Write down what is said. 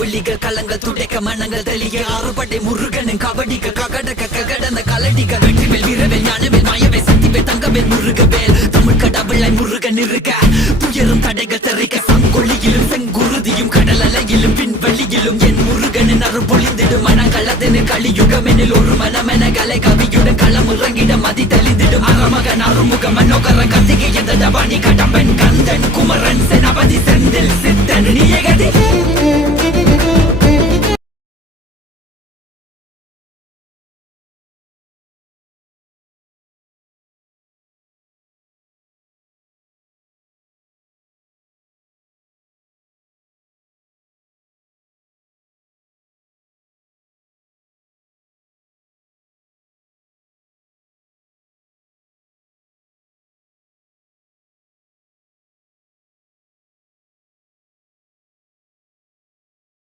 விழிகள் கலங்கள் துடைக்க மனங்கள் தெளிய ஆறுபடை முருகனின் கபடிக்க ககடக்க ககடந்த கலடிக்க வெற்றிவேல் வீரவேல் ஞானவேல் மாயவே சக்திவேல் தங்கவேல் முருகவேல் தமிழ் கடவுளை முருகன் இருக்க துயரும் தடைகள் தெரிக்க சங்கொழியிலும் செங்குருதியும் கடல் அலையிலும் பின்வழியிலும் என் முருகனின் அருள் பொழிந்திடும் மனங்களதனு கலியுகமெனில் ஒரு மனமென கலை கவியுடன் களம் இறங்கிட மதி தெளிந்திடும் அறமகன் அருமுக மனோகர கத்திகை எந்த டபானி கடம்பன் கந்தன் குமரன் செனபதி செந்தில்